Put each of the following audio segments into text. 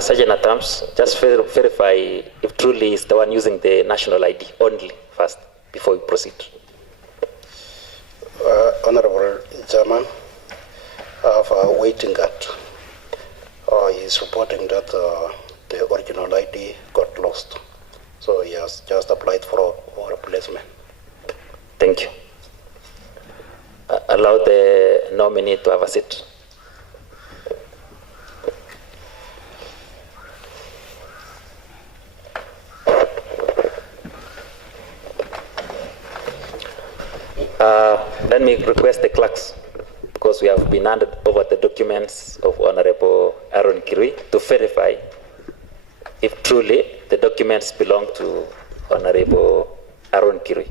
Sergeant at Arms, just verify if truly is the one using the national ID only first before we proceed. Honorable Chairman, I have a waiting guard. He is reporting that the original ID got lost. So he has just applied for a replacement. Thank you. Allow the nominee to have a seat. Let me request the clerks, because we have been handed over the documents of Honorable Aaron Kirui, to verify if truly the documents belong to Honorable Aaron Kirui.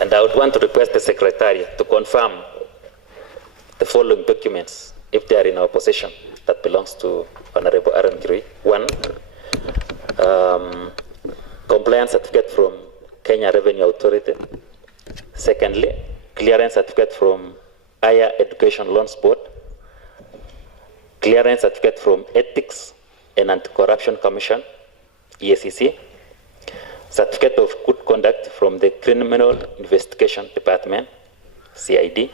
And I would want to request the Secretary to confirm the following documents, if they are in our possession, that belongs to Honorable Aaron Kirui. One, compliance certificate from Kenya Revenue Authority. Secondly, clearance certificate from Higher Education Loans Board. Clearance certificate from Ethics and Anti-Corruption Commission, EACC. Certificate of good conduct from the Criminal Investigation Department, CID.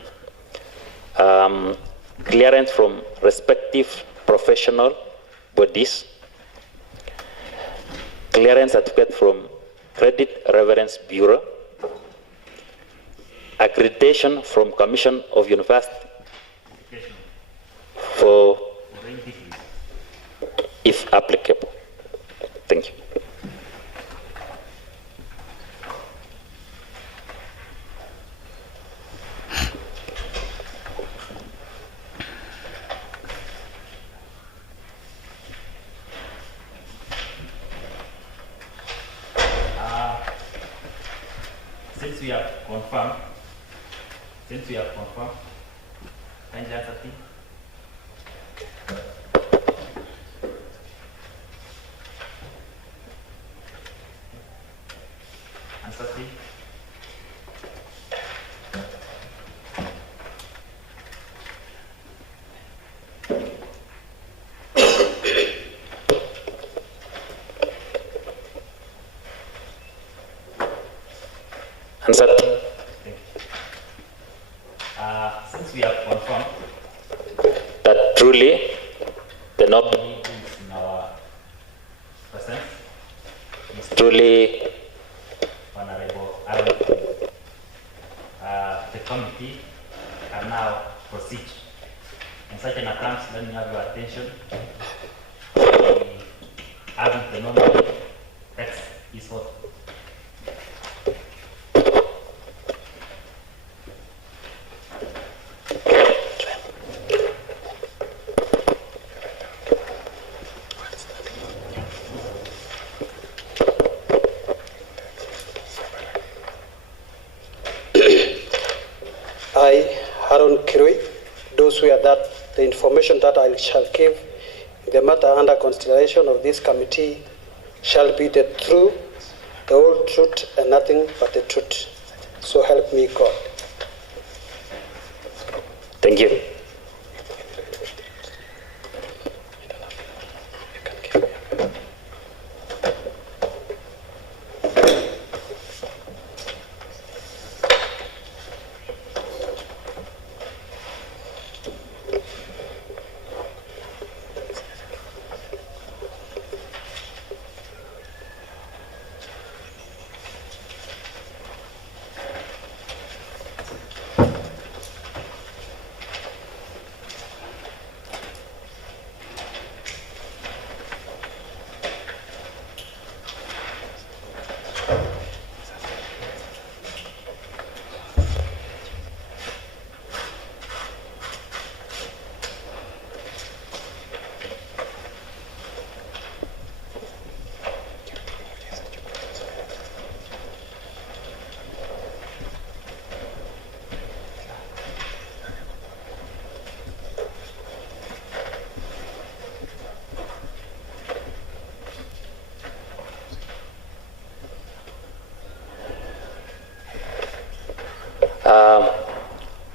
Clearance from respective professional bodies. Clearance certificate from Credit Reference Bureau. Accreditation from Commission of University for, if applicable. Thank you. Since we have confirmed, can you answer please? Answer please. Answer. Since we have confirmed that truly the nominee is in our presence, truly Honorable Aaron, the committee can now proceed. In such an attempt, let me have your attention. Having the nominee text is what? I, Aaron Kirui, do swear that the information that I shall give in the matter under consideration of this committee shall be the true, the whole truth, and nothing but the truth. So help me God. thank you.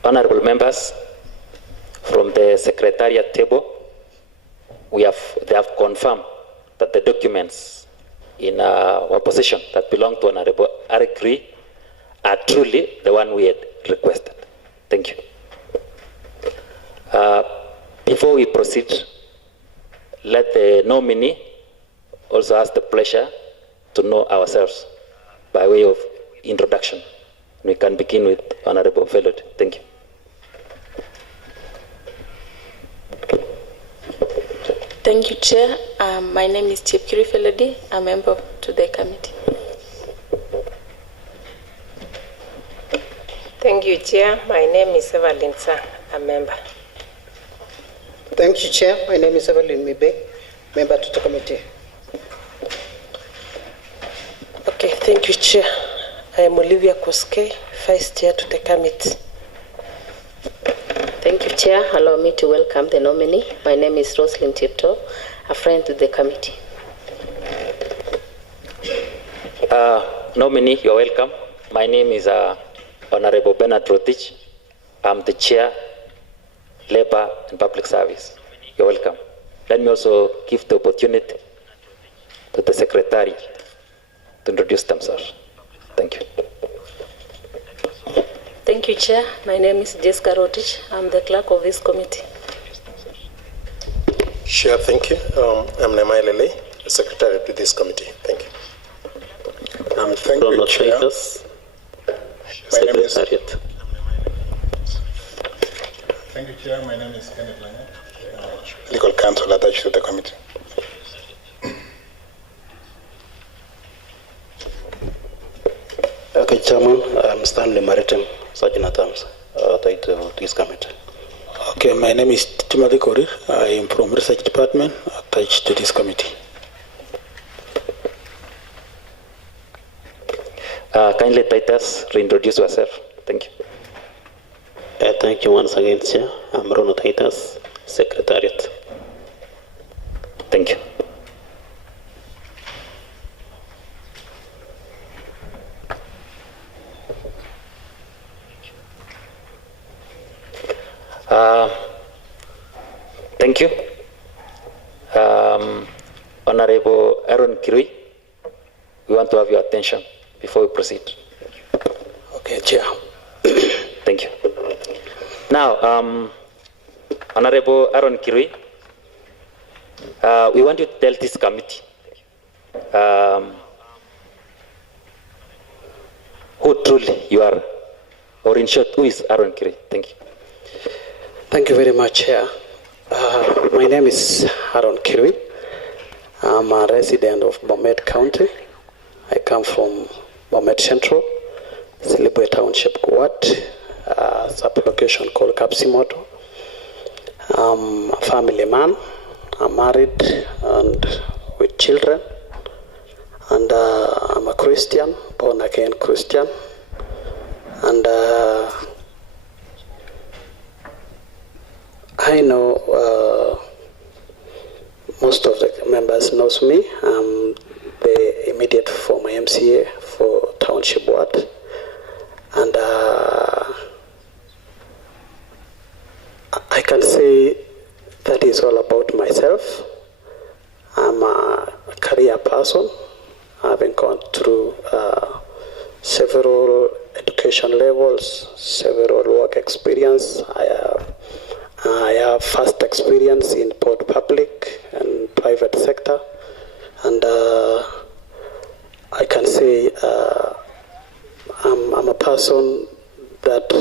Honorable members, from the Secretariat table, they have confirmed that the documents in our possession that belong to Honorable Eric Ri are truly the one we had requested. Thank you. Before we proceed, let the nominee also has the pleasure to know ourselves by way of introduction. We can begin with Honorable Felod. Thank you. Thank you, Chair. My name is Chepkiri Felodi, a member to the committee. Thank you, Chair. My name is Evelyn Sang, a member. Thank you, Chair. My name is Evelyn Mibe, member to the committee. Okay, thank you, Chair. I am Olivia Koskei, Vice Chair to the committee. Thank you, Chair. Allow me to welcome the nominee. My name is Roslyn Tipto, a friend to the committee. Nominee, you're welcome. My name is Honorable Bernard Rotich. I'm the Chair, Labor and Public Service. You're welcome. Let me also give the opportunity to the Secretary to introduce themselves. Thank you. Thank you, Chair. My name is Jessica Rotich. I'm the clerk of this committee. Sure, thank you. I'm Nemai Lele, Secretary to this committee. Thank you. Thank you, Chair. My name is... Thank you, Chair. My name is Kenneth Lange, Legal Counsel attached to the committee. Okay, Chairman, I'm Stanley Maritim, Sergeant at Arms, attached to this committee. Okay, my name is Timothy Korir. I am from Research Department, attached to this committee. Kindly Titus, reintroduce yourself. Thank you. Thank you once again, Chair. I'm Rono Titus, Secretariat. Thank you. Thank you. Honorable Aaron Kirui, we want to have your attention before we proceed. Okay, Chair. Thank you. Now, Honorable Aaron Kirui, we want you to tell this committee who truly you are, or in short, who is Aaron Kirui? Thank you. Thank you very much, Chair. My name is Aaron Kirui. I'm a resident of Bomet County. I come from Bomet Central, Silibwe Township Ward, sub-location called Kapsimoto. I'm a family man. I'm married and with children. And I'm a Christian, born again Christian. And I know most of the members knows me. I'm the immediate former MCA for Township Ward. And I can say that is all about myself. I'm a career person. I've gone through several education levels, several work experience. I have vast experience in both public and private sector, and I can say I'm a person that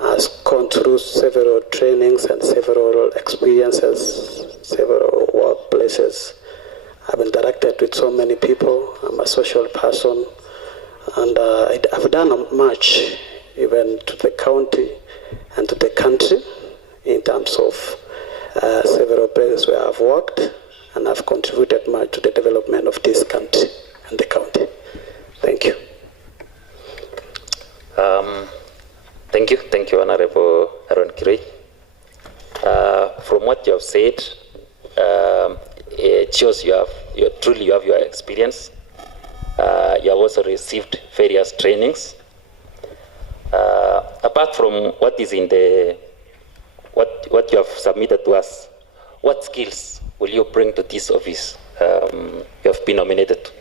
has gone through several trainings and several experiences, several workplaces. I've interacted with so many people. I'm a social person, and I've done much even to the county and to the country in terms of several places where I've worked, and I've contributed much to the development of this country and the county. Thank you. Thank you, Honorable Aaron Kirui. From what you have said, it shows you have your experience. You have also received various trainings. apart from what is in the what you have submitted to us, what skills will you bring to this office you have been nominated to?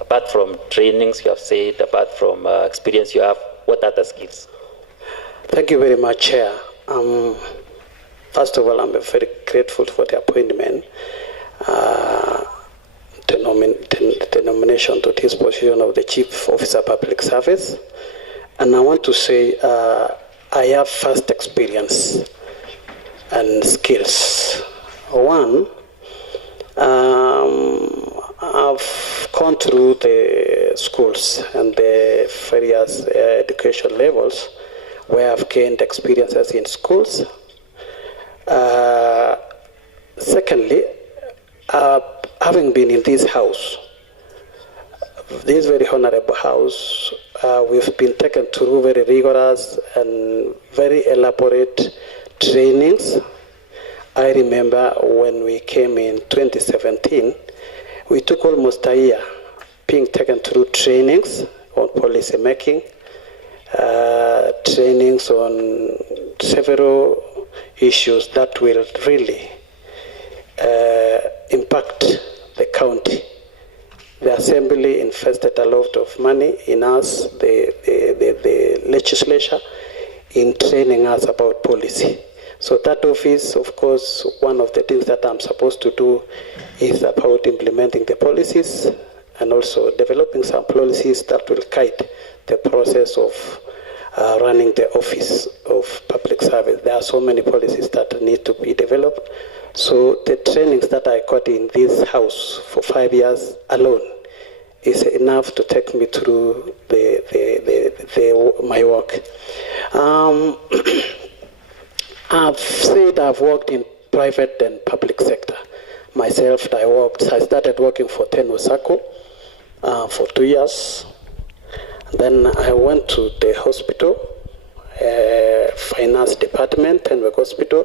Apart from trainings you have said, apart from experience you have, what other skills? Thank you very much, Chair. First of all, I'm very grateful for the appointment, the nomination to this position of the Chief Officer Public Service. And I want to say I have vast experience and skills. One, I've gone through the schools and the various education levels where I've gained experiences in schools. Secondly, having been in this house, this very honorable house, we've been taken through very rigorous and very elaborate trainings. I remember when we came in 2017, we took almost a year being taken through trainings on policy making, trainings on several issues that will really impact the county. The Assembly invested a lot of money in us, the legislature, in training us about policy. So that office, of course, one of the things that I'm supposed to do is about implementing the policies and also developing some policies that will guide the process of running the office of public service. There are so many policies that need to be developed. So the trainings that I got in this house for 5 years alone is enough to take me through my work. I've said I've worked in private and public sector. Myself, I started working for Tenwo Sacco for 2 years. Then I went to the hospital, finance department, Tenwo Hospital,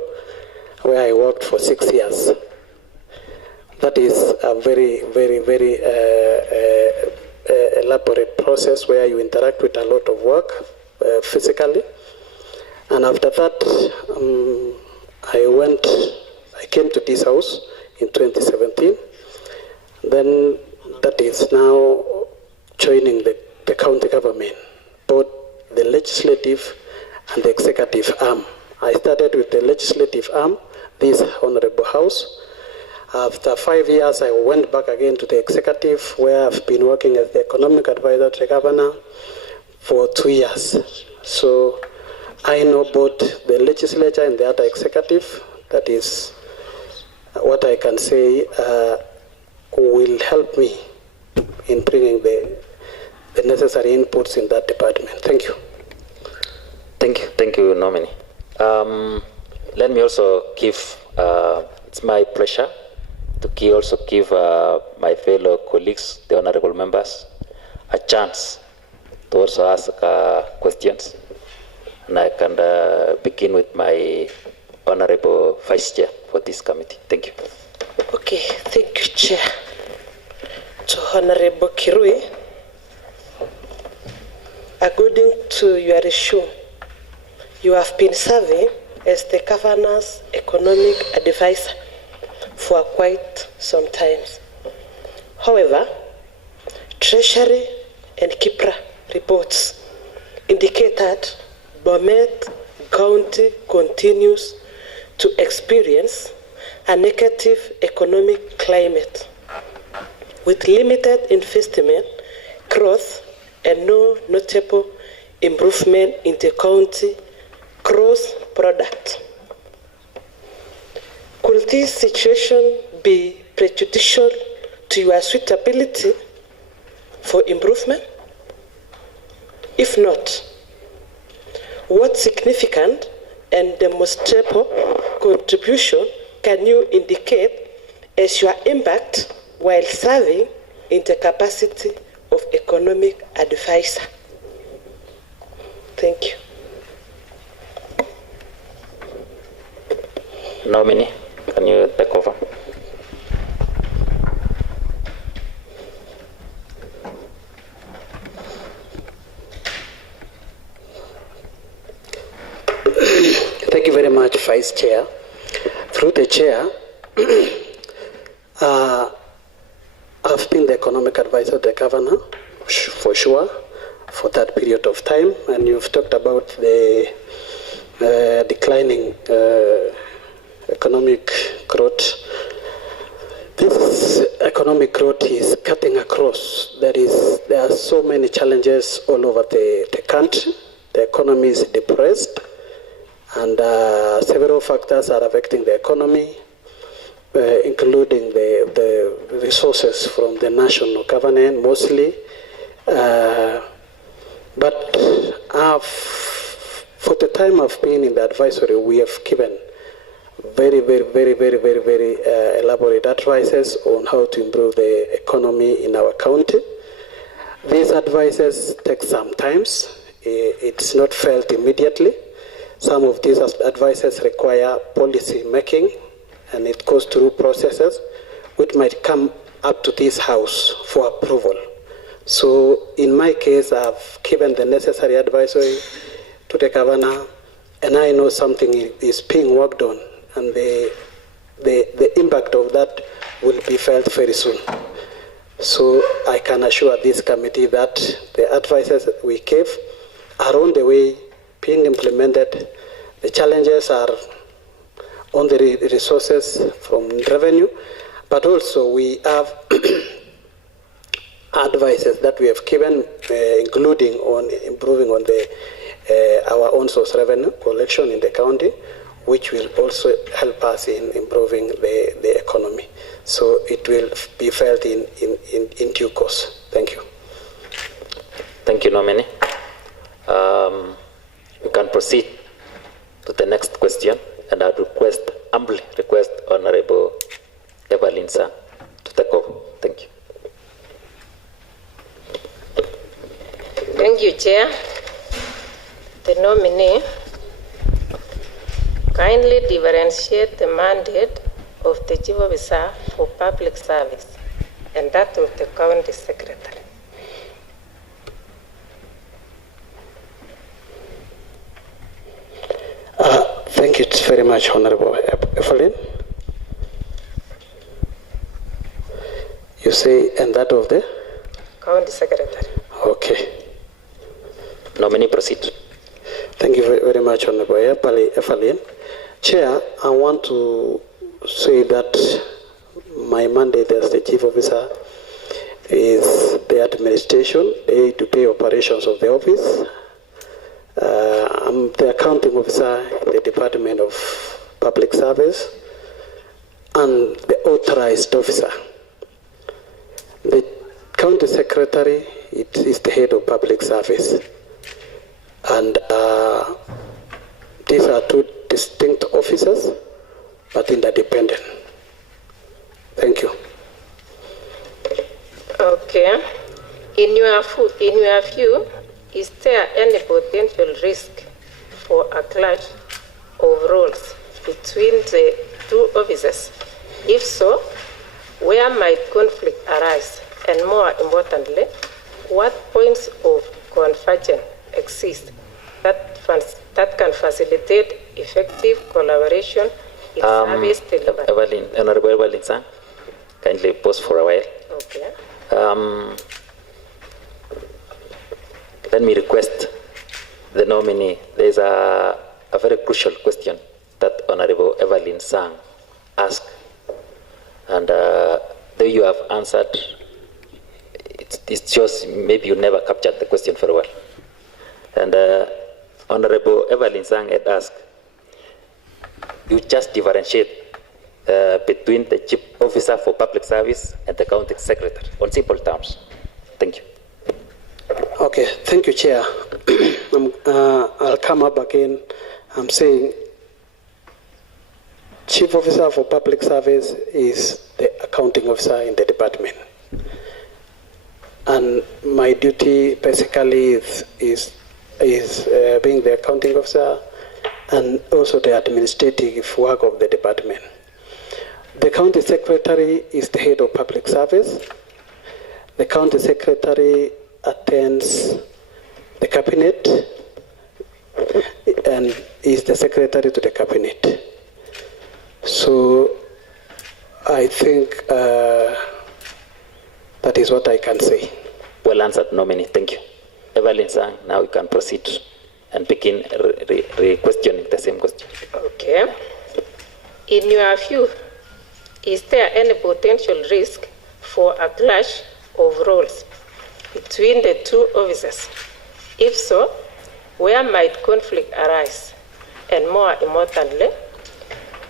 where I worked for 6 years. That is a very, very, very elaborate process where you interact with a lot of work physically. And after that, I came to this house in 2017. Then that is now joining the county government, both the legislative and the executive arm. I started with the legislative arm, this honorable house. After 5 years, I went back again to the executive, where I've been working as the economic advisor to the governor for 2 years. So I know both the legislature and the other executive. That is what I can say will help me in bringing the necessary inputs in that department. Thank you. Thank you, nominee. Let me also give, it's my pleasure to also give my fellow colleagues, the honorable members, a chance to also ask questions. And I can begin with my honorable vice chair for this committee. Thank you. Okay, thank you, Chair. To Honorable Kirui, according to your issue, you have been serving as the governor's economic advisor for quite some time. However, Treasury and KIPRA reports indicate that Bomet County continues to experience a negative economic climate with limited investment, growth, and no notable improvement in the county gross product. Could this situation be prejudicial to your suitability for improvement? If not, what significant and demonstrable contribution can you indicate as your impact while serving in the capacity of economic advisor? Thank you. Nominee, can you take over? much, Vice Chair. Through the Chair, I've been the economic advisor of the Governor, for sure, for that period of time, and you've talked about the declining economic growth. This economic growth is cutting across. There are so many challenges all over the country. The economy is depressed, and several factors are affecting the economy, including the resources from the national government mostly. But for the time I've been in the advisory, we have given very elaborate advices on how to improve the economy in our county. These advices take some time. It's not felt immediately. Some of these advices require policy making, and it goes through processes which might come up to this house for approval. So in my case, I've given the necessary advisory to the governor, and I know something is being worked on, and the impact of that will be felt very soon. So I can assure this committee that the advices that we gave are on the way, being implemented. The challenges are on the resources from revenue, but also we have advices that we have given, including on improving on our own source revenue collection in the county, which will also help us in improving the economy. So it will be felt in due course. Thank you. Thank you, nominee. We can proceed to the next question, and I humbly request Honorable Evelyn Sang to take over. Thank you. Thank you, Chair. The nominee kindly differentiate the mandate of the Chief Officer for Public Service and that of the County Secretary. Thank you very much, Honorable Evelyn. You say, and that of the? County Secretary. Okay. Nominee, proceed. Thank you very much, Honorable Evelyn. Chair, I want to say that my mandate as the Chief Officer is the administration, the day-to-day operations of the office. I'm the accounting officer in the Department of Public Service and the authorized officer. The County Secretary is the head of public service. And these are two distinct officers, but interdependent. Thank you. Okay. In your view, is there any potential risk for a clash of roles between the two officers? If so, where might conflict arise? And more importantly, what points of convergence exist that can facilitate effective collaboration in service delivery? Honorable Evelyn Sang, kindly pause for a while. Okay. Let me request the nominee. There is a very crucial question that Honorable Evelyn Sang asked, and though you have answered, it's just maybe you never captured the question very well. And Honorable Evelyn Sang had asked, you just differentiate between the Chief Officer for Public Service and the County Secretary on simple terms. Thank you. Okay, thank you, Chair. I'll come up again. I'm saying Chief Officer for Public Service is the accounting officer in the department. And my duty basically is being the accounting officer and also the administrative work of the department. The County Secretary is the head of public service. The County Secretary attends the cabinet and is the secretary to the cabinet. So I think that is what I can say. Well answered, nominee. Thank you. Evelyn Sang, now we can proceed and begin questioning the same question. Okay. In your view, is there any potential risk for a clash of roles between the two officers? If so, where might conflict arise? And more importantly,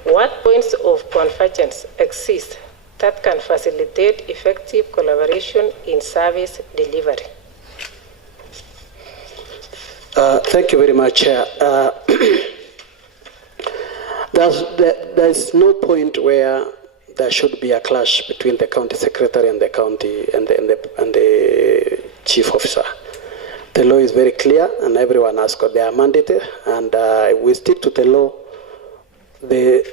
what points of convergence exist that can facilitate effective collaboration in service delivery? Thank you very much, Chair. There's no point where there should be a clash between the county secretary and the county and the chief officer. The law is very clear, and everyone has got their mandate, and we stick to the law. The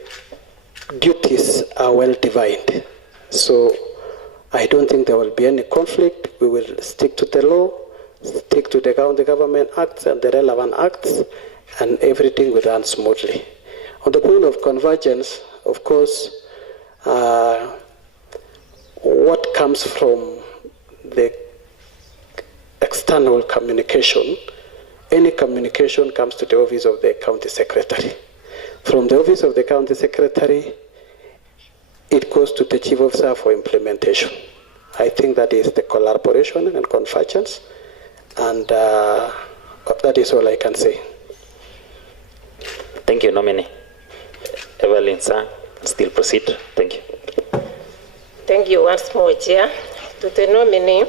duties are well defined, so I don't think there will be any conflict. We will stick to the law, stick to the county government acts and the relevant acts, and everything will run smoothly. On the point of convergence, of course, what comes from the external communication, any communication comes to the office of the county secretary. From the office of the county secretary, it goes to the chief officer for implementation. I think that is the collaboration and convergence, and that is all I can say. Thank you, nominee. Evelyn Sang, still proceed. Thank you. Thank you once more, Chair. To the nominee,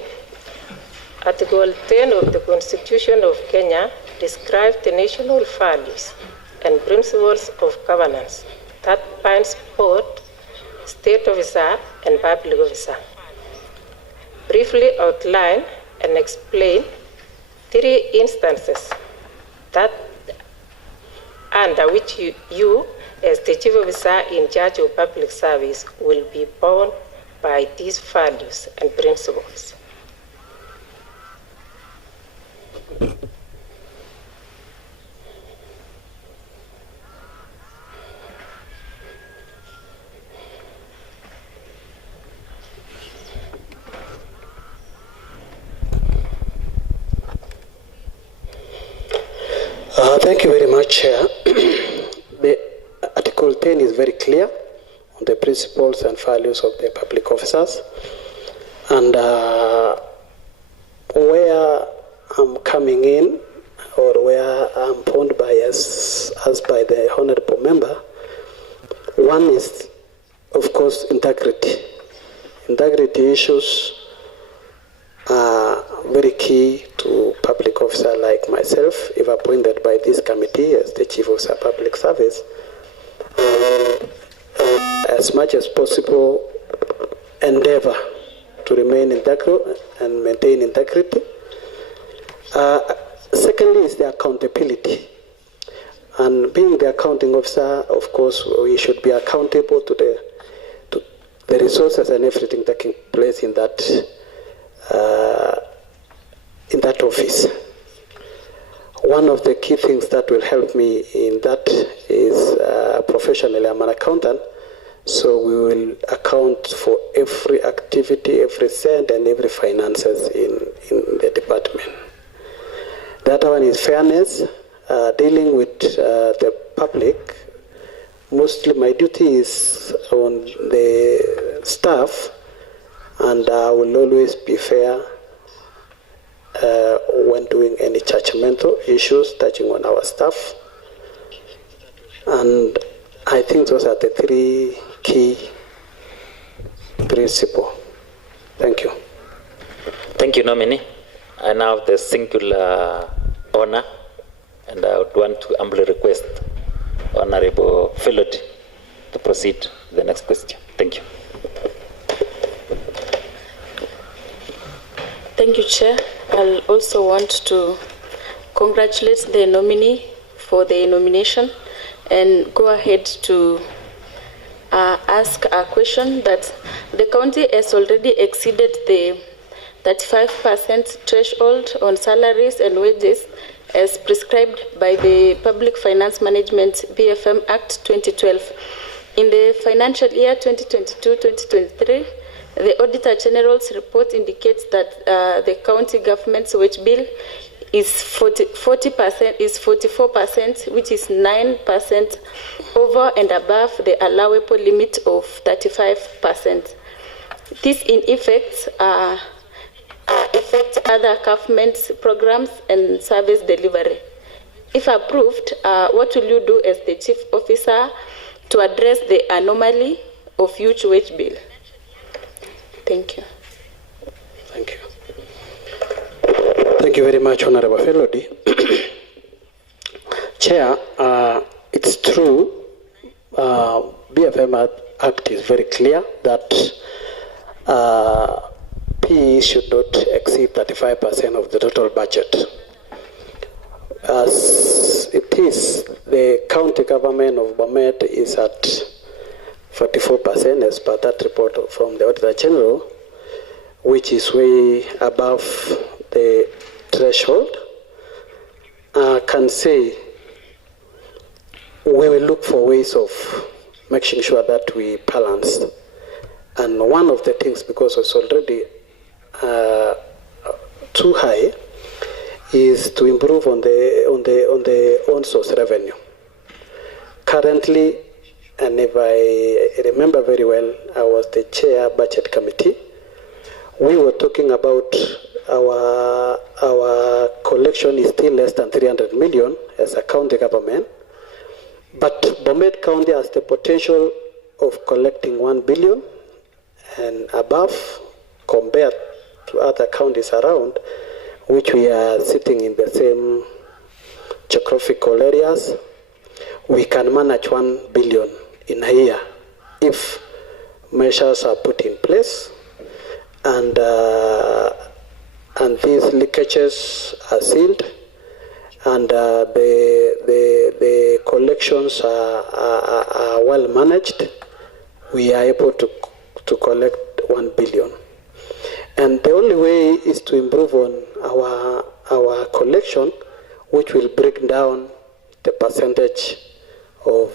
Article 10 of the Constitution of Kenya describes the national values and principles of governance that binds both state officer and public officer. Briefly outline and explain 3 instances that under which you as the chief officer in charge of public service will be bound by these values and principles. Thank you very much, Chair. The Article 10 is very clear on the principles and values of the public officers. And where I'm coming in, or where I'm bound by as by the honorable member, one is, of course, integrity. Integrity issues are very key to public officer like myself, if appointed by this committee as the Chief Officer Public Service. As much as possible, endeavor to remain integral and maintain integrity. Secondly is the accountability. And being the accounting officer, of course, we should be accountable to the resources and everything taking place in that office. One of the key things that will help me in that is professionally, I'm an accountant, so we will account for every activity, every cent, and every finances in the department. The other one is fairness, dealing with the public. Mostly my duty is on the staff, and I will always be fair when doing any judgmental issues touching on our staff. And I think those are the 3 key principles. Thank you. Thank you, nominee. I now have the singular honor, and I would want to humbly request Honorable Felody to proceed to the next question. Thank you. Thank you, Chair. I'll also want to congratulate the nominee for the nomination and go ahead to ask a question that the county has already exceeded the 35% threshold on salaries and wages, as prescribed by the Public Finance Management BFM Act 2012. In the financial year 2022-2023, the Auditor General's report indicates that the county government's wage bill is 44%, which is 9% over and above the allowable limit of 35%. This in effect affects other government programs and service delivery. If approved, what will you do as the Chief Officer to address the anomaly of huge wage bill? Thank you. Thank you. Thank you very much, Honorable Felody. Chair, it's true, BFM Act is very clear that PE should not exceed 35% of the total budget. As it is, the county government of Bomet is at 44% as per that report from the Auditor General, which is way above the threshold. I can say we will look for ways of making sure that we balance. And one of the things, because it's already too high, is to improve on the own source revenue. Currently, and if I remember very well, I was the chair budget committee. We were talking about our collection is still less than 300 million as a county government, but Bomet County has the potential of collecting 1 billion and above compared to other counties around, which we are sitting in the same geographical areas. We can manage 1 billion in a year if measures are put in place and these leakages are sealed and the collections are well managed. We are able to collect 1 billion. And the only way is to improve on our collection, which will break down the percentage of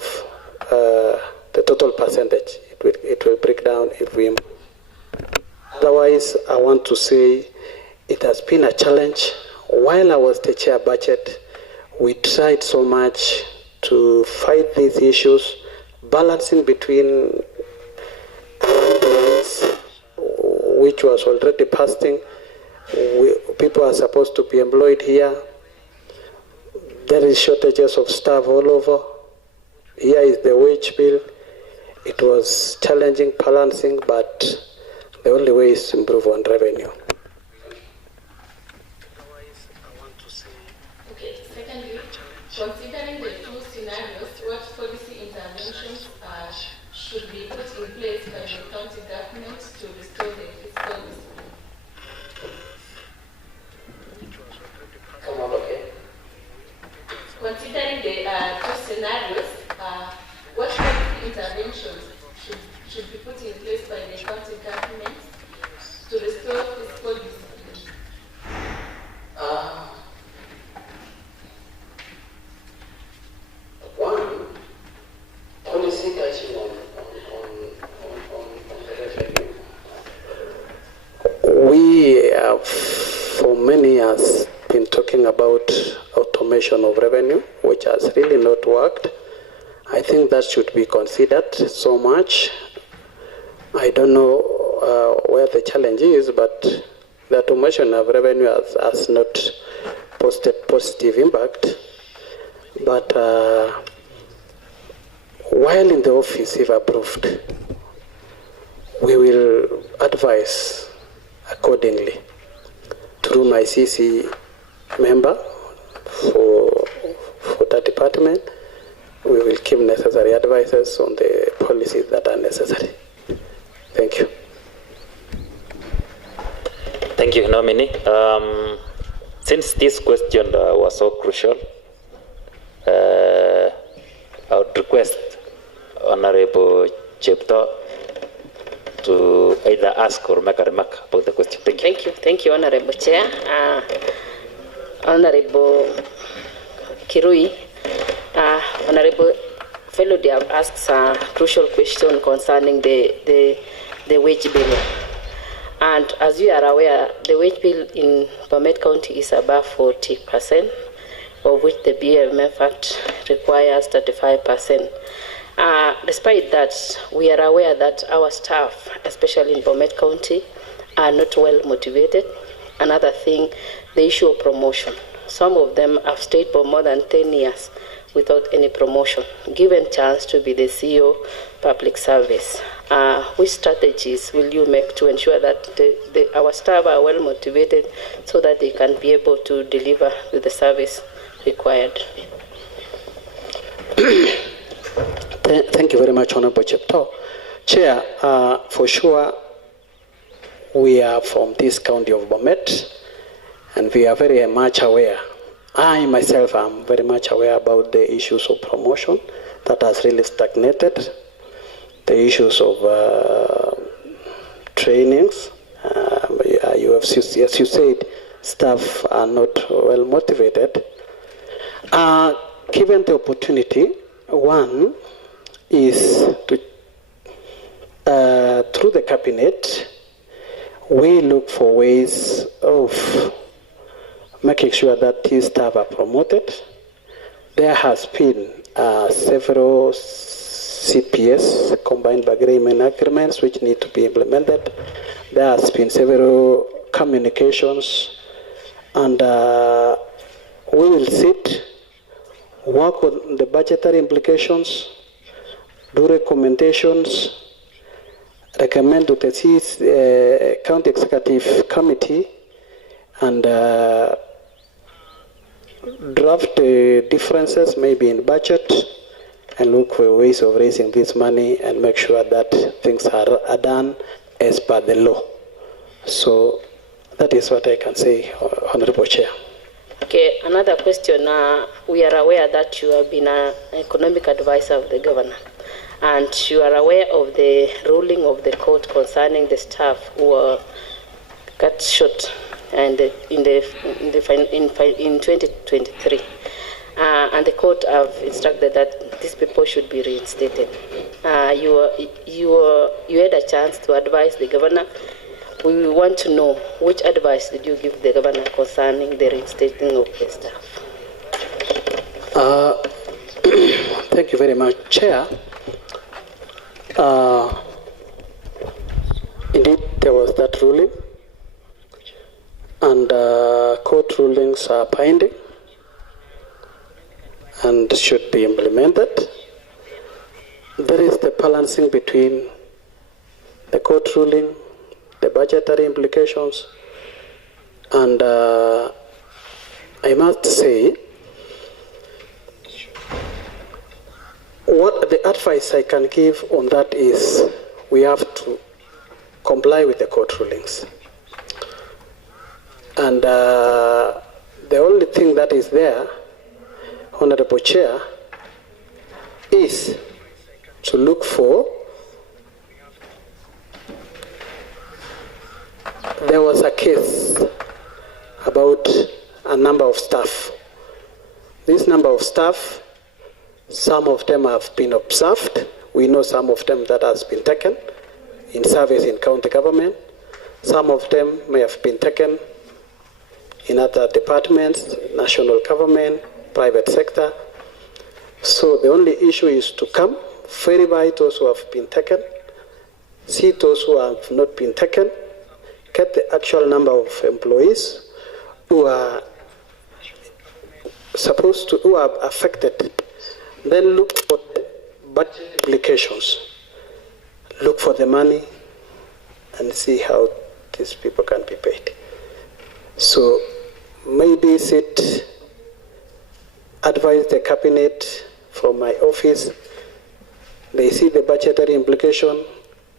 the total percentage. It will break down if we improve. Otherwise, I want to say it has been a challenge. While I was the chair budget, we tried so much to fight these issues, balancing between which was already passing. People are supposed to be employed here. There is shortages of staff all over. Here is the wage bill. It was challenging balancing, but the only way is to improve on revenue. Okay, secondly, considering the two scenarios, what policy interventions should be put in place by the county government to restore the fiscal discipline? Come on, okay. Considering the two scenarios, what policy interventions should be put in place by the county government to restore fiscal discipline? One, policy touching on the revenue. We have for many years been talking about automation of revenue, which has really not worked. I think that should be considered so much. I don't know where the challenge is, but the automation of revenue has not posted positive impact. But while in the office, if approved, we will advise accordingly through my CC member for that department. We will give necessary advices on the policies that are necessary. Thank you. Thank you, nominee. Since this question was so crucial, I would request Honorable Chepto to either ask or make a remark about the question. Thank you. Thank you, Honorable Chair. Honorable Kirui, Honorable Felody have asked a crucial question concerning the wage bill. And as you are aware, the wage bill in Bomet County is above 40%, of which the BMF Act requires 35%. Despite that, we are aware that our staff, especially in Bomet County, are not well motivated. Another thing, the issue of promotion. Some of them have stayed for more than 10 years without any promotion, given chance to be the CEO public service. Which strategies will you make to ensure that our staff are well motivated so that they can be able to deliver the service required? Thank you very much, Honorable Chepto. Chair, for sure, we are from this county of Bomet, and we are very much aware. I myself am very much aware about the issues of promotion that has really stagnated, the issues of trainings. As you said, staff are not well motivated. Given the opportunity, one is to, through the cabinet, we look for ways of making sure that these staff are promoted. There has been several CPS, combined bargaining agreements, which need to be implemented. There has been several communications, and we will sit, work on the budgetary implications, do recommendations, recommend to the County Executive Committee, and draft the differences maybe in budget, and look for ways of raising this money and make sure that things are done as per the law. So that is what I can say, Honorable Chair. Okay, another question. We are aware that you have been an economic advisor of the governor, and you are aware of the ruling of the court concerning the staff who were cut short and in 2023. And the court have instructed that these people should be reinstated. You had a chance to advise the governor. We want to know which advice did you give the governor concerning the reinstating of the staff? Thank you very much, Chair. Indeed, there was that ruling, and court rulings are binding and should be implemented. There is the balancing between the court ruling, the budgetary implications, and I must say, what the advice I can give on that is we have to comply with the court rulings. And the only thing that is there, Honorable Chair, is to look for, there was a case about a number of staff. This number of staff, some of them have been observed. We know some of them that has been taken in service in county government. Some of them may have been taken in other departments, national government, private sector. So the only issue is to come, verify those who have been taken, see those who have not been taken, get the actual number of employees who are supposed to, who are affected, then look for the budget implications, look for the money, and see how these people can be paid. So maybe sit, advise the cabinet from my office, they see the budgetary implication,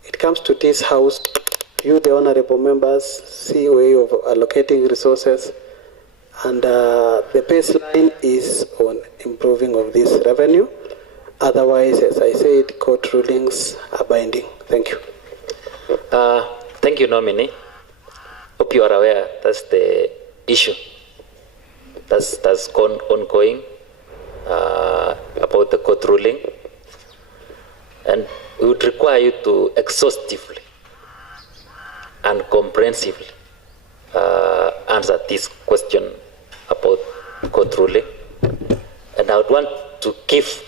it comes to this house, you the honorable members see a way of allocating resources, and the baseline is on improving of this revenue. Otherwise, as I said, court rulings are binding. Thank you. Thank you, nominee. Hope you are aware that's the issue that's gone ongoing about the court ruling, and we would require you to exhaustively and comprehensively answer this question about court ruling. And I would want to give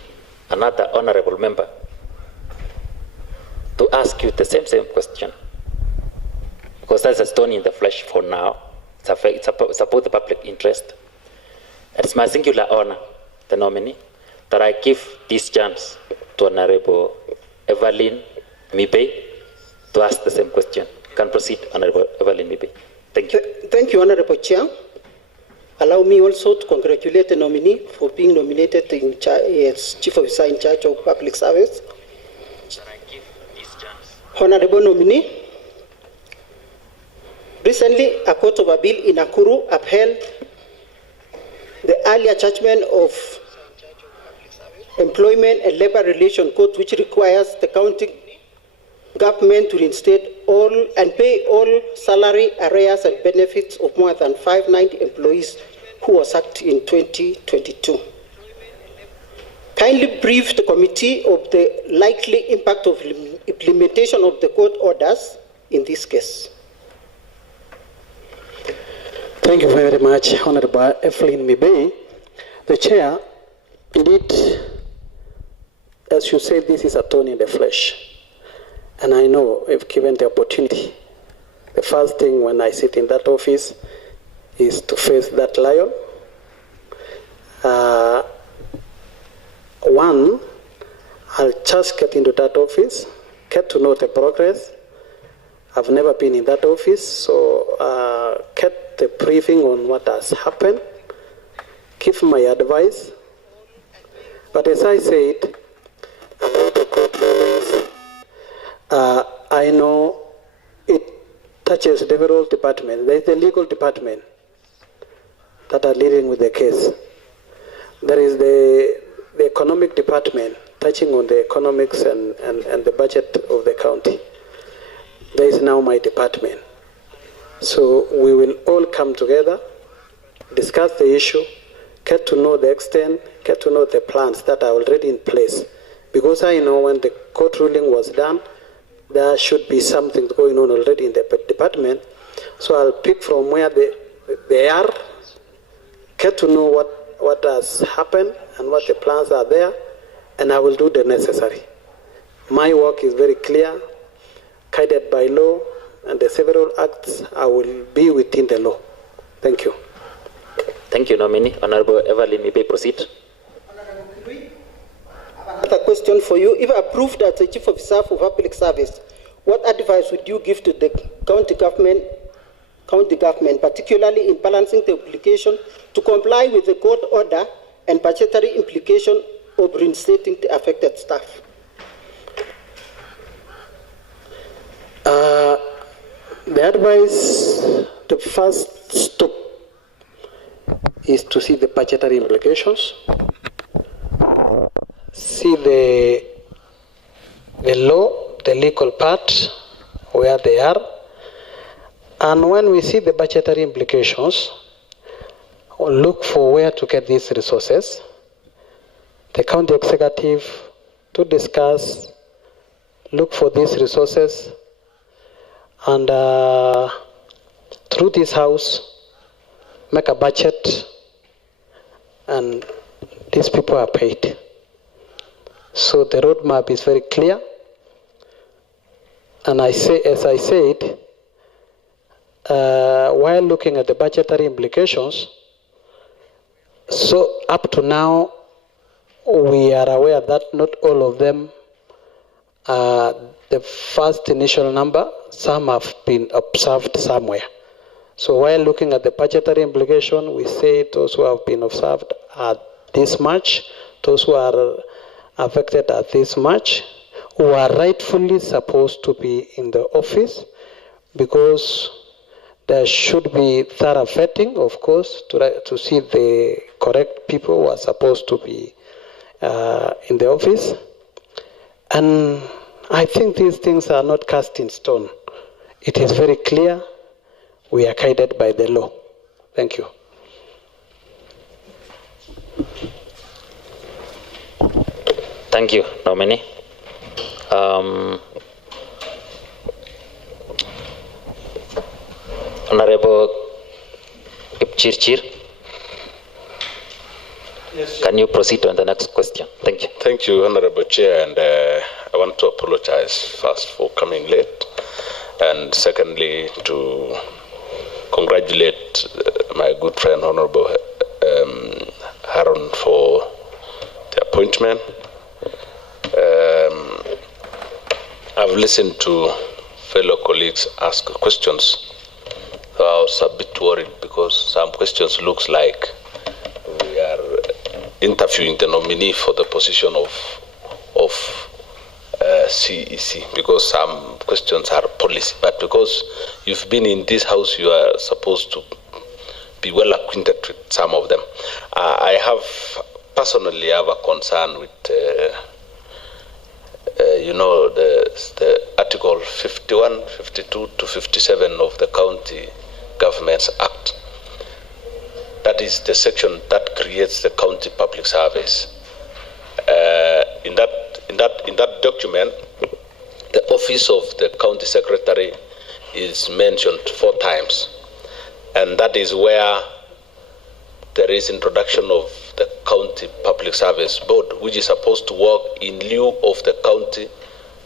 another honorable member to ask you the same question, because that's a stone in the flesh for now. It's about the public interest. It's my singular honor, the nominee, that I give this chance to Honorable Evelyn Mibe to ask the same question. You can proceed, Honorable Evelyn Mibe. Thank you. Thank you, Honorable Chair. Allow me also to congratulate the nominee for being nominated as Chief Officer in charge of Public Service. Honorable nominee, recently a court of appeal in Nakuru upheld the earlier judgment of Employment and Labor Relation Court, which requires the county government to reinstate all and pay all salary arrears and benefits of more than 590 employees who were sacked in 2022. Kindly brief the committee of the likely impact of implementation of the court orders in this case. Thank you very much, Honorable Evelyn Mibe. The Chair, indeed, as you say, this is a thorn in the flesh. And I know, if given the opportunity, the first thing when I sit in that office is to face that lion. One, I'll just get into that office, get to know the progress. I've never been in that office, so get the briefing on what has happened, give my advice. But as I said, about the court rulings, I know it touches several departments. There is the legal department that are leading with the case. There is the economic department touching on the economics and the budget of the county. There is now my department. So we will all come together, discuss the issue, get to know the extent, get to know the plans that are already in place. Because I know when the court ruling was done, there should be something going on already in the department. So I'll pick from where they are, get to know what has happened and what the plans are there, and I will do the necessary. My work is very clear, guided by law, and the several acts, I will be within the law. Thank you. Thank you, nominee. Honorable Evelyn Mibe, proceed. Another question for you. If approved as the Chief Officer for Public Service, what advice would you give to the county government, particularly in balancing the obligation to comply with the court order and budgetary implication of reinstating the affected staff? The advice, the first step is to see the budgetary implications, see the law, the legal part, where they are, and when we see the budgetary implications, we'll look for where to get these resources. The county executive to discuss, look for these resources, and through this house, make a budget, and these people are paid. So the roadmap is very clear. And as I said, while looking at the budgetary implications, so up to now, we are aware that not all of them are the first initial number. Some have been observed somewhere. So while looking at the budgetary implication, we say those who have been observed are this much, those who are affected are this much, who are rightfully supposed to be in the office, because there should be thorough vetting, of course, to see the correct people who are supposed to be in the office. And I think these things are not cast in stone. It is very clear. We are guided by the law. Thank you. Thank you, nominee. Honorable Kipchirchir, yes, can you proceed on the next question? Thank you. Thank you, Honorable Chair, and I want to apologize first for coming late, and secondly to congratulate my good friend Honorable Haron for the appointment. I've listened to fellow colleagues ask questions. So I was a bit worried because some questions looks like we are interviewing the nominee for the position of CEC, because some questions are policy. But because you've been in this house, you are supposed to be well acquainted with some of them. I personally have a concern with the Article 51, 52 to 57 of the County Governments Act. That is the section that creates the county public service. In that document, the office of the county secretary is mentioned 4 times, and that is where there is introduction of the County Public Service Board, which is supposed to work in lieu of the County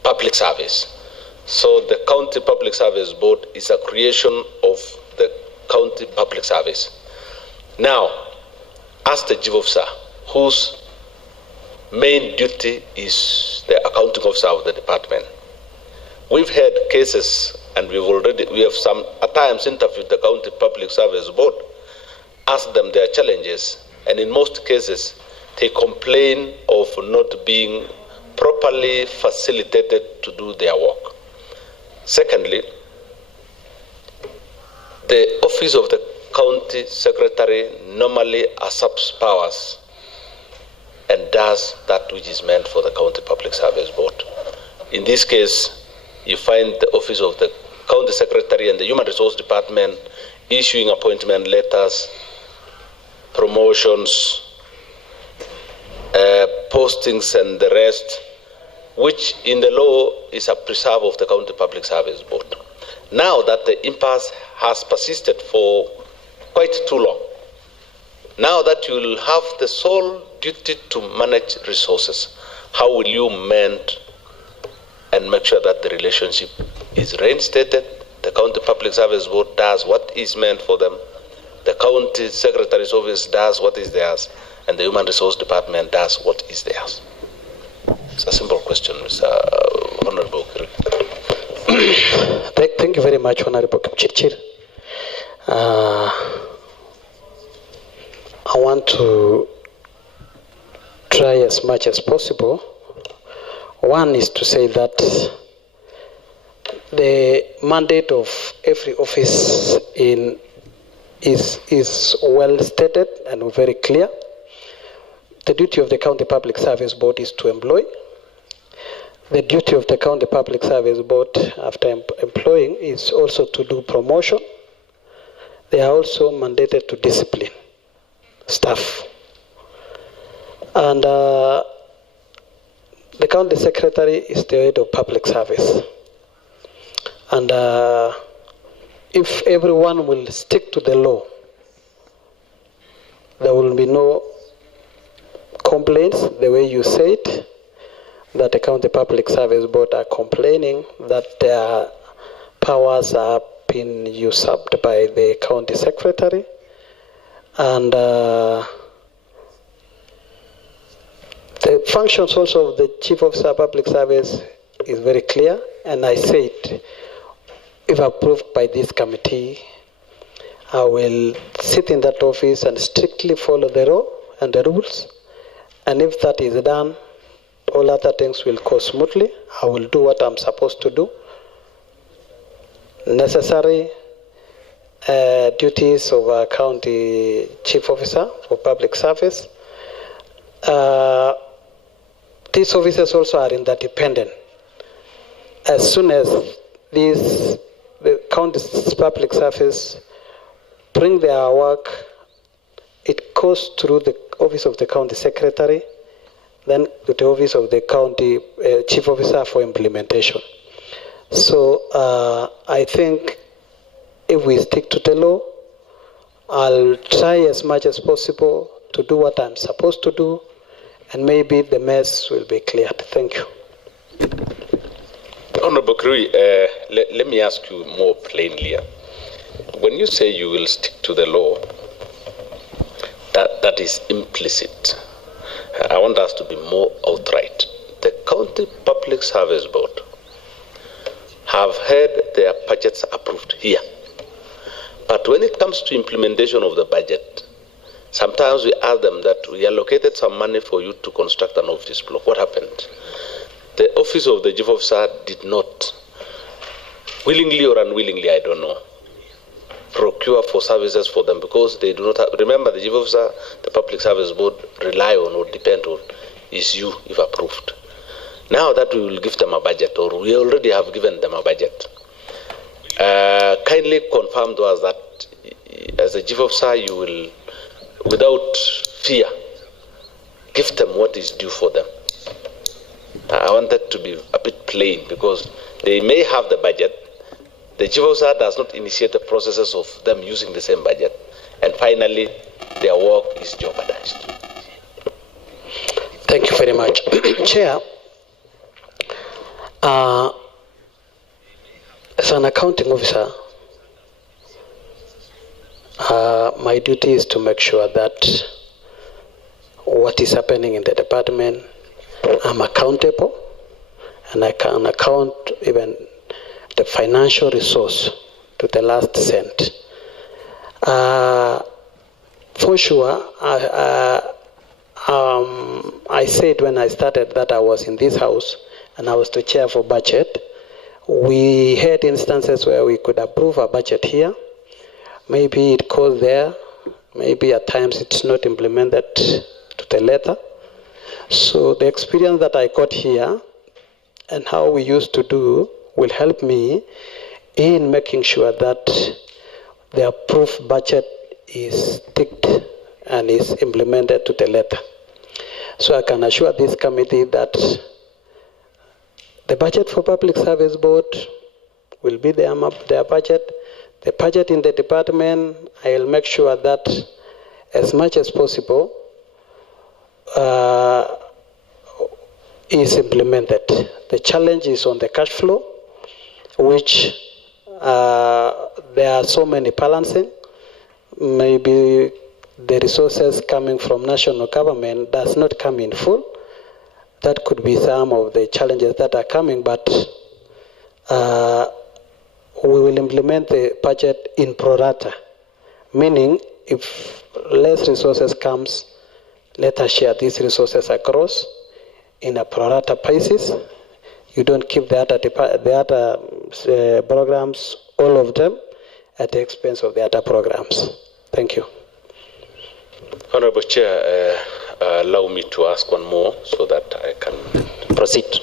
Public Service. So the County Public Service Board is a creation of the County Public Service. Now, as the chief officer, whose main duty is the accounting officer of the department, we've had cases, and we have some at times interviewed the County Public Service Board, asked them their challenges, and in most cases they complain of not being properly facilitated to do their work. Secondly, the office of the county secretary normally usurps powers and does that which is meant for the County Public Service Board. In this case, you find the office of the county secretary and the Human Resource Department issuing appointment letters, promotions, postings and the rest, which in the law is a preserve of the County Public Service Board. Now that the impasse has persisted for quite too long, now that you will have the sole duty to manage resources, how will you mend and make sure that the relationship is reinstated? The County Public Service Board does what is meant for them, the County Secretary's Office does what is theirs, and the Human Resource Department does what is theirs. It's a simple question, Mr. Honorable. Thank you very much, Honorable Kipchirchir. I want to try as much as possible. One is to say that the mandate of every office is well stated and very clear. The duty of the County Public Service Board is to employ. The duty of the County Public Service Board after employing is also to do promotion. They are also mandated to discipline staff. And the County Secretary is the head of public service. And if everyone will stick to the law, there will be no complaints, the way you said, that the County Public Service Board are complaining that their powers are being usurped by the County Secretary. And the functions also of the Chief Officer of Public Service is very clear, and I said, if approved by this committee, I will sit in that office and strictly follow the law and the rules. And if that is done, all other things will go smoothly. I will do what I'm supposed to do. Necessary duties of a county chief officer for public service. These officers also are interdependent. As soon as the county's public service bring their work, it goes through the office of the county secretary, then to the office of the county chief officer for implementation. So I think if we stick to the law, I'll try as much as possible to do what I'm supposed to do, and maybe the mess will be cleared. Thank you. Honorable Kirui, let me ask you more plainly. When you say you will stick to the law, that is implicit. I want us to be more outright. The County Public Service Board have had their budgets approved here. But when it comes to implementation of the budget, sometimes we ask them that we allocated some money for you to construct an office block. What happened? The office of the chief officer did not, willingly or unwillingly, I don't know, procure for services for them because they do not have, remember the chief officer, the Public Service Board rely on or depend on is you if approved. Now that we will give them a budget, or we already have given them a budget, kindly confirm to us that as a chief officer you will, without fear, give them what is due for them. I want that to be a bit plain because they may have the budget. The chief officer does not initiate the processes of them using the same budget, and finally their work is jeopardized. Thank you very much. Chair, as an accounting officer, my duty is to make sure that what is happening in the department, I'm accountable, and I can account even the financial resource to the last cent. For sure, I said when I started that I was in this house and I was the chair for budget. We had instances where we could approve a budget here. Maybe it goes there. Maybe at times it's not implemented to the letter. So the experience that I got here and how we used to do will help me in making sure that the approved budget is ticked and is implemented to the letter. So I can assure this committee that the budget for Public Service Board will be their budget. The budget in the department, I will make sure that as much as possible is implemented. The challenge is on the cash flow, which there are so many balancing. Maybe the resources coming from national government does not come in full. That could be some of the challenges that are coming, but we will implement the budget in pro rata, meaning if less resources comes, let us share these resources across in a pro rata basis. You don't keep the other programs, all of them, at the expense of the other programs. Thank you. Honorable Chair, allow me to ask one more so that I can proceed.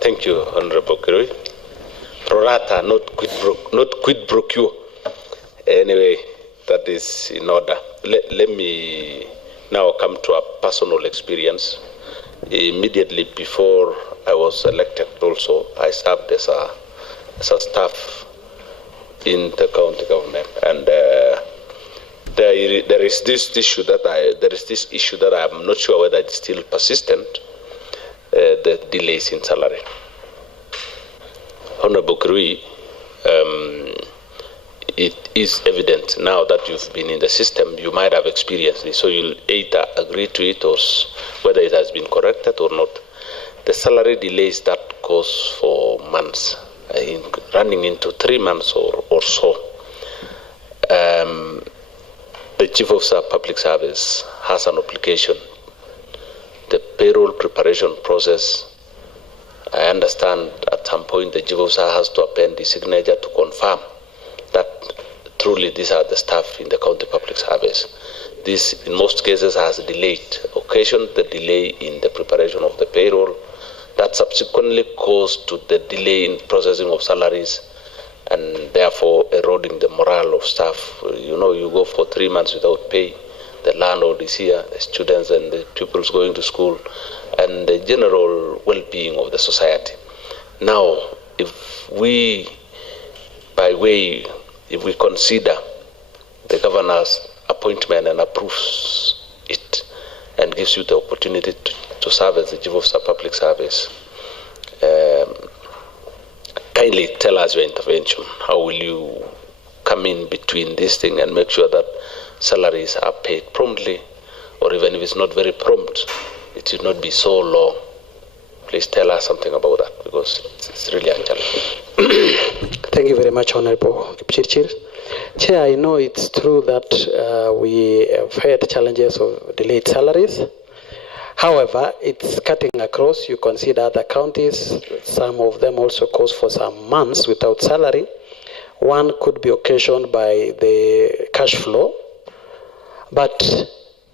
Thank you, Honorable Kirui. Pro rata, not quid pro quo. Anyway, that is in order. Let me now come to a personal experience. Immediately before I was elected also, I served as a staff in the county government, and there is this issue that I am not sure whether it's still persistent, the delays in salary. Honorable Kirui, it is evident now that you've been in the system, you might have experienced this, so you'll either agree to it or whether it has been corrected or not. The salary delays that goes for months, running into 3 months or so. The Chief Officer of Public Service has an obligation. The payroll preparation process, I understand at some point the Chief Officer has to append the signature to confirm that truly these are the staff in the county public service. This, in most cases, has occasioned the delay in the preparation of the payroll that subsequently caused to the delay in processing of salaries and therefore eroding the morale of staff. You know, you go for 3 months without pay, the landlord is here, the students and the pupils going to school, and the general well-being of the society. Now, if we consider the governor's appointment and approves it and gives you the opportunity to serve as the Chief Officer of Public Service, kindly tell us your intervention. How will you come in between this thing and make sure that salaries are paid promptly, or even if it's not very prompt, it should not be so long? Please tell us something about that, because it's really a challenge. Thank you very much, Honorable Kipchirchir. Chair, I know it's true that we have had challenges of delayed salaries. However, it's cutting across. You consider other counties, some of them also cause for some months without salary. One could be occasioned by the cash flow. But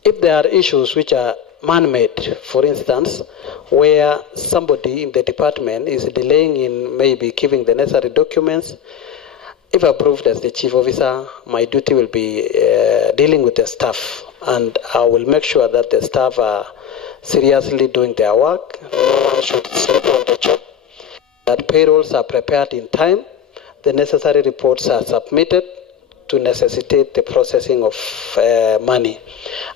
if there are issues which are man-made, for instance, where somebody in the department is delaying in maybe giving the necessary documents, if approved as the chief officer, my duty will be dealing with the staff, and I will make sure that the staff are seriously doing their work. No one should sleep on the job. That payrolls are prepared in time, the necessary reports are submitted to necessitate the processing of money.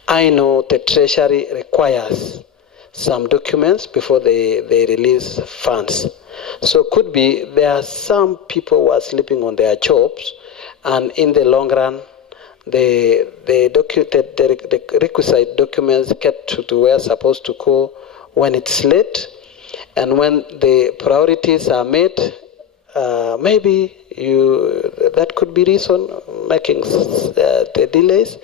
I know the Treasury requires some documents before they release funds. So could be there are some people who are sleeping on their jobs, and in the long run, the requisite documents get to where they're supposed to go when it's late, and when the priorities are made, maybe that could be reason making the delays.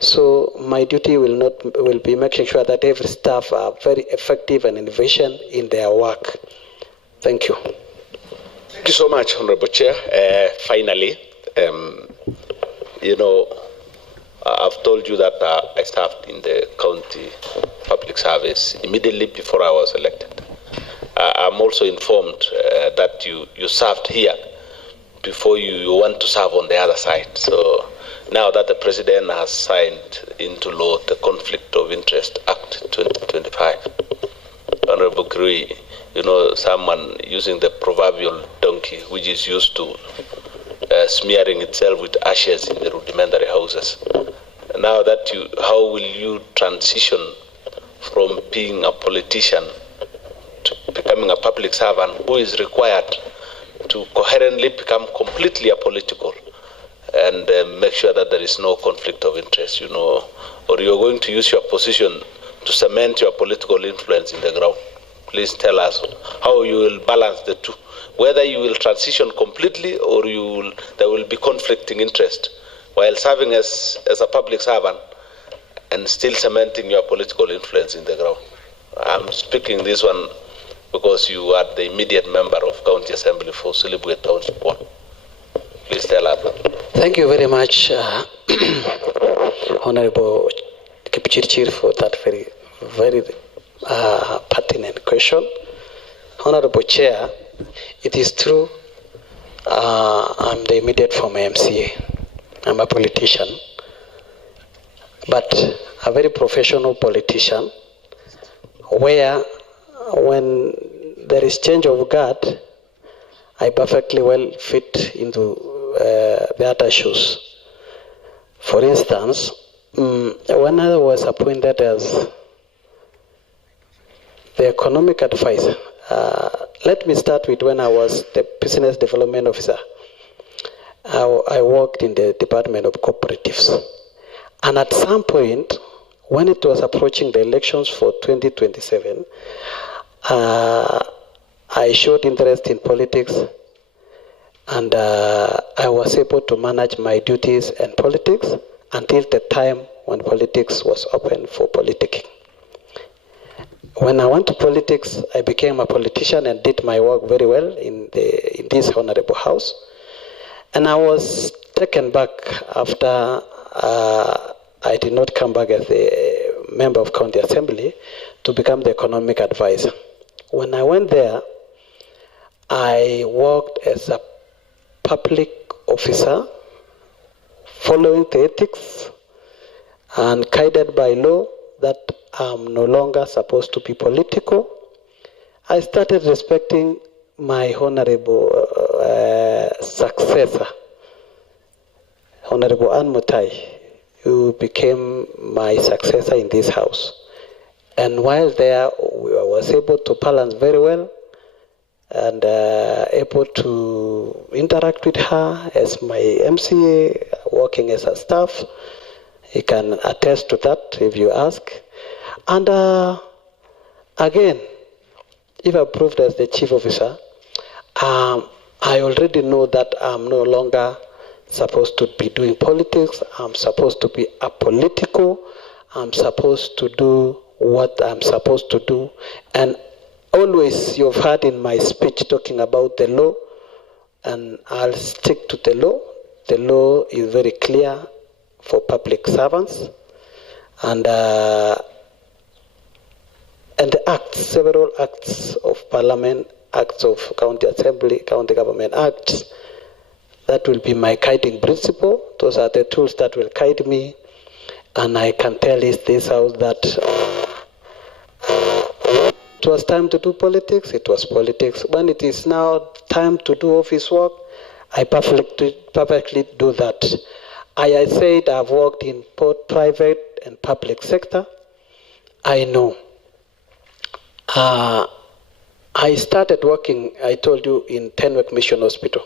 So my duty will be making sure that every staff are very effective and efficient in their work. Thank you. Thank you so much, Honorable Chair. Finally, I've told you that I served in the county public service immediately before I was elected. I'm also informed that you served here before you want to serve on the other side. So now that the President has signed into law the Conflict of Interest Act 2025, Honorable Kirui, someone using the proverbial donkey, which is used to smearing itself with ashes in the rudimentary houses. Now that how will you transition from being a politician to becoming a public servant who is required to coherently become completely apolitical and make sure that there is no conflict of interest, or you're going to use your position to cement your political influence in the ground? Please tell us how you will balance the two, whether you will transition completely or there will be conflicting interest while serving as a public servant and still cementing your political influence in the ground. I'm speaking this one because you are the immediate member of County Assembly for Silibwe Township 1. Please tell us. Thank you very much, Honorable Kipchirchir, for that very, very pertinent question. Honorable Chair, it is true, I'm the immediate former MCA. I'm a politician, but a very professional politician, where when there is change of guard, I perfectly well fit into the other shoes. For instance, when I was appointed as the economic advisor, let me start with when I was the business development officer. I worked in the Department of Cooperatives. And at some point, when it was approaching the elections for 2027, I showed interest in politics, and I was able to manage my duties and politics until the time when politics was open for politicking. When I went to politics, I became a politician and did my work very well in this honorable house. And I was taken back after I did not come back as a member of County Assembly to become the economic advisor. When I went there, I worked as a public officer, following the ethics and guided by law that I'm no longer supposed to be political, I started respecting my honorable successor, Honorable Anne Mutai, who became my successor in this house. And while there, I was able to balance very well and able to interact with her as my MCA, working as a staff. He can attest to that if you ask. And again, if approved as the chief officer, I already know that I'm no longer supposed to be doing politics. I'm supposed to be apolitical. I'm supposed to do what I'm supposed to do. And always you've heard in my speech talking about the law, and I'll stick to the law. The law is very clear for public servants, and the acts, several acts of parliament, acts of county assembly, county government acts, that will be my guiding principle. Those are the tools that will guide me, and I can tell this house that it was time to do politics, it was politics. When it is now time to do office work, I perfectly do that. I said I've worked in both private and public sector. I know. I started working, I told you, in Tenwek Mission Hospital.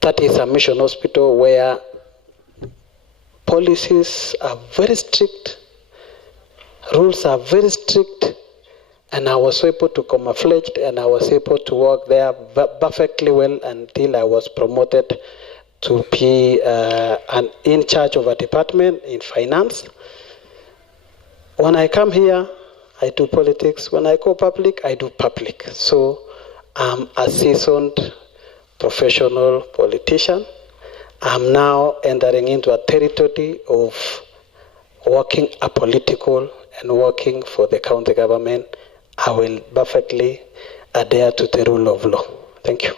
That is a mission hospital where policies are very strict, rules are very strict, and I was able to camouflage and I was able to work there perfectly well until I was promoted to be in charge of a department in finance. When I come here, I do politics. When I go public, I do public. So I'm a seasoned professional politician. I'm now entering into a territory of working apolitical and working for the county government. I will perfectly adhere to the rule of law. Thank you.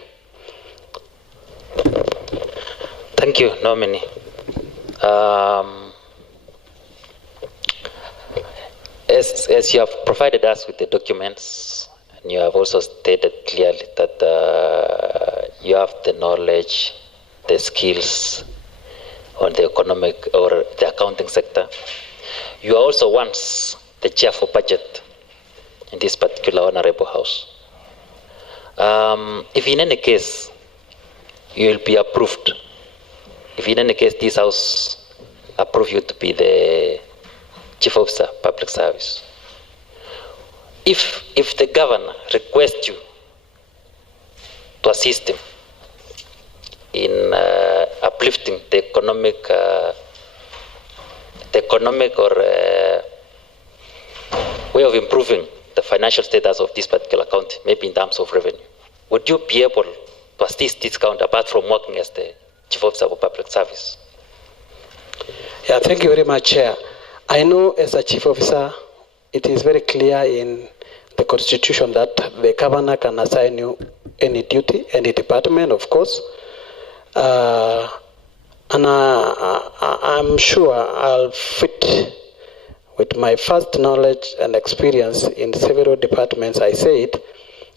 Thank you, nominee. As you have provided us with the documents, and you have also stated clearly that you have the knowledge, the skills on the economic or the accounting sector. You are also once the chair for budget in this particular honorable house. If in any case you will be approved, if in any case this house approve you to be the chief officer public service, if the governor requests you to assist him in uplifting the economic or way of improving the financial status of this particular county, maybe in terms of revenue, would you be able to assist this county apart from working as the chief officer of public service? Yeah, thank you very much, Chair. I know as a chief officer, it is very clear in the constitution that the governor can assign you any duty, any department, of course. And I'm sure I'll fit with my vast knowledge and experience in several departments, I said,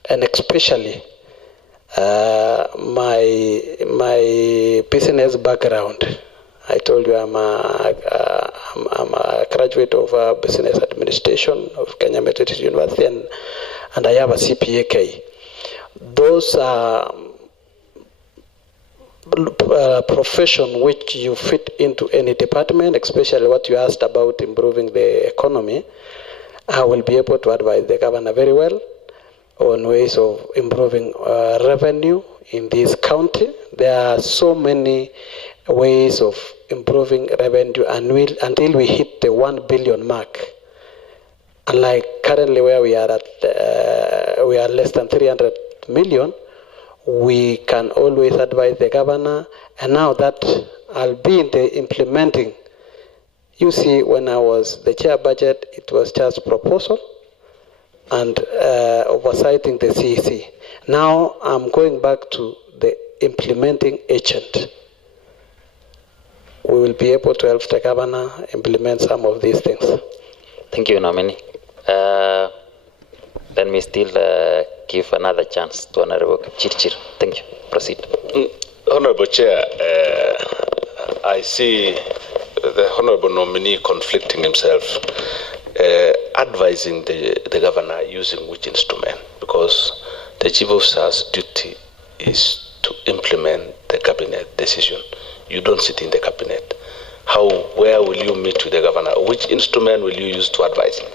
and especially my business background. I told you I'm a graduate of business administration of Kenya Methodist University, and I have a CPA. Those are profession which you fit into any department, especially what you asked about improving the economy. I will be able to advise the governor very well on ways of improving revenue in this county. There are so many ways of improving revenue until we hit the 1 billion mark. Unlike currently where we are at, we are less than 300 million, we can always advise the governor. And now that I'll be in the implementing, you see, when I was the chair budget, it was just proposal and oversighting the CEC. Now I'm going back to the implementing agent. we will be able to help the governor implement some of these things. Thank you, nominee. Let me still give another chance to Honorable Chirchir. Thank you. Proceed. Honorable Chair, I see the Honorable nominee conflicting himself, advising the governor using which instrument, because the chief officer's duty is to implement the cabinet decision. You don't sit in the cabinet. Where will you meet with the governor? Which instrument will you use to advise him?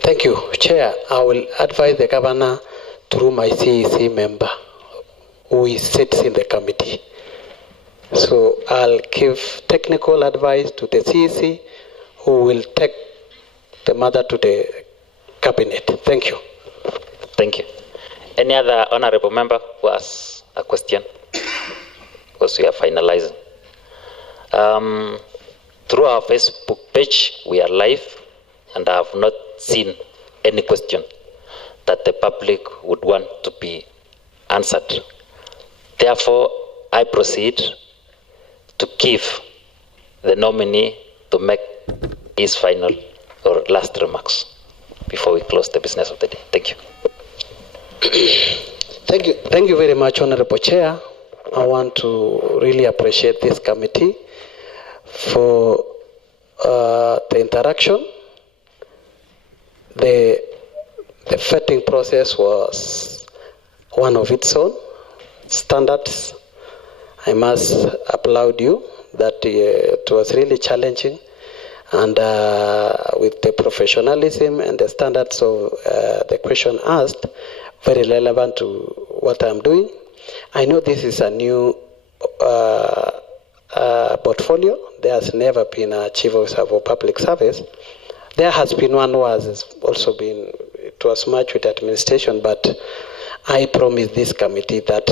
Thank you, Chair. I will advise the governor through my CEC member who sits in the committee. So I'll give technical advice to the CEC who will take the matter to the cabinet. Thank you. Thank you. Any other honorable member who has a question? Because we are finalizing. Through our Facebook page, we are live, and I have not seen any question that the public would want to be answered. Therefore, I proceed to give the nominee to make his final or last remarks before we close the business of the day. Thank you. Thank you very much, Honorable Chair. I want to really appreciate this committee for the interaction. The vetting process was one of its own standards. I must applaud you that it was really challenging, and with the professionalism and the standards of the question asked, very relevant to what I'm doing. I know this is a new portfolio. There has never been a chief officer for public service. There has been one who has also been, it was much with administration, but I promise this committee that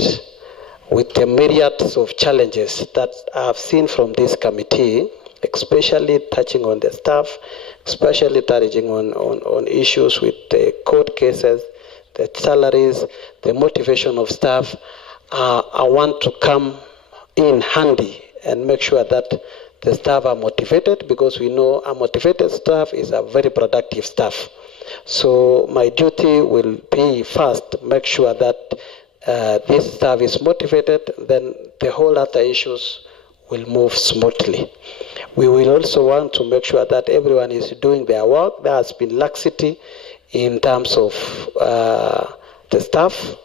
with the myriads of challenges that I've seen from this committee, especially touching on the staff, especially touching on issues with the court cases, the salaries, the motivation of staff, I want to come in handy and make sure that the staff are motivated, because we know a motivated staff is a very productive staff. So my duty will be first, make sure that this staff is motivated, then the whole other issues will move smoothly. We will also want to make sure that everyone is doing their work. There has been laxity in terms of the staff,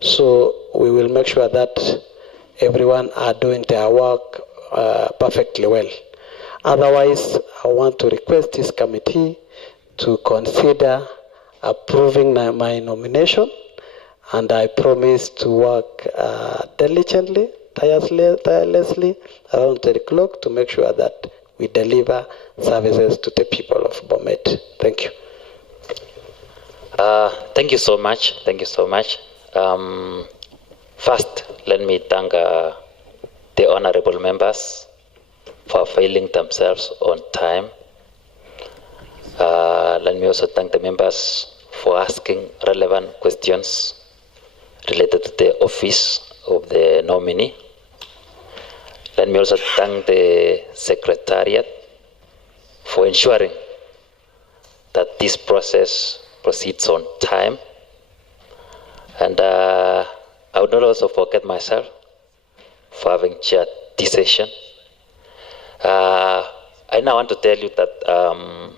so we will make sure that everyone are doing their work perfectly well. Otherwise, I want to request this committee to consider approving my nomination, and I promise to work diligently, tirelessly around the clock to make sure that we deliver services to the people of Bomet. Thank you. Thank you so much. Thank you so much. First, let me thank the honorable members for availing themselves on time. Let me also thank the members for asking relevant questions related to the office of the nominee. Let me also thank the Secretariat for ensuring that this process proceeds on time. And I would not also forget myself for having chaired this session. I now want to tell you that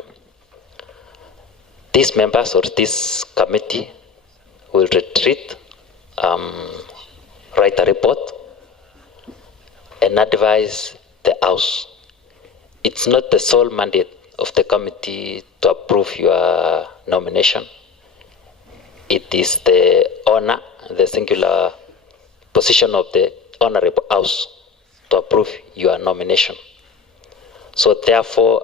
these members or this committee will retreat, write a report, and advise the House. It's not the sole mandate of the committee to approve your nomination. It is the honor, the singular position of the Honorable House to approve your nomination. So therefore,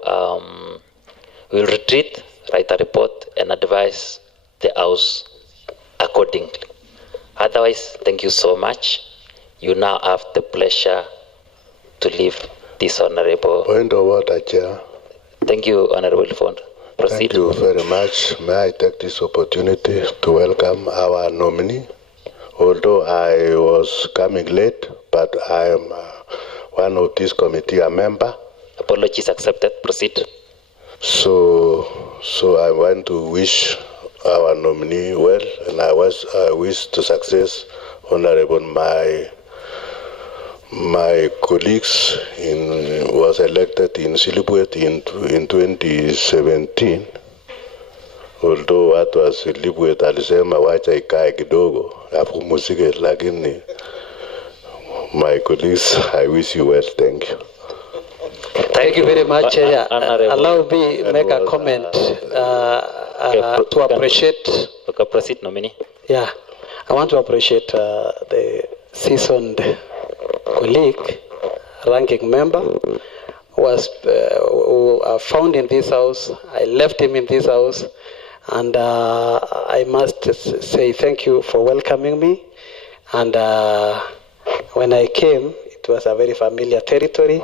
we'll retreat, write a report, and advise the House accordingly. Otherwise, thank you so much. You now have the pleasure to leave this honorable. Point of order, Chair. Thank you, Honorable Fond. Proceed. Thank you very much. May I take this opportunity to welcome our nominee? Although I was coming late, but I am one of this committee a member. Apologies accepted. Proceed. So I want to wish our nominee well, and I wish to success Honorable my colleagues was elected in Silibwet in 2017. Although watu wa Silibwet alisema wacha ikae kidogo afu musike, lakini my colleagues, I wish you well. Thank you. Thank you very much. Allow me make a comment to appreciate. Proceed, nominee. Yeah, I want to appreciate the seasoned colleague, ranking member, who found in this house. I left him in this house, and I must say thank you for welcoming me. And when I came, it was a very familiar territory.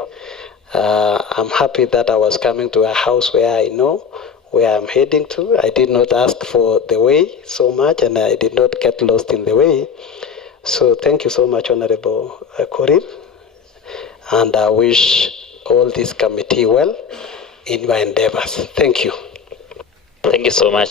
I'm happy that I was coming to a house where I know where I'm heading to. I did not ask for the way so much, and I did not get lost in the way. So thank you so much, Honorable Korir, and I wish all this committee well in my endeavors. Thank you. Thank you so much.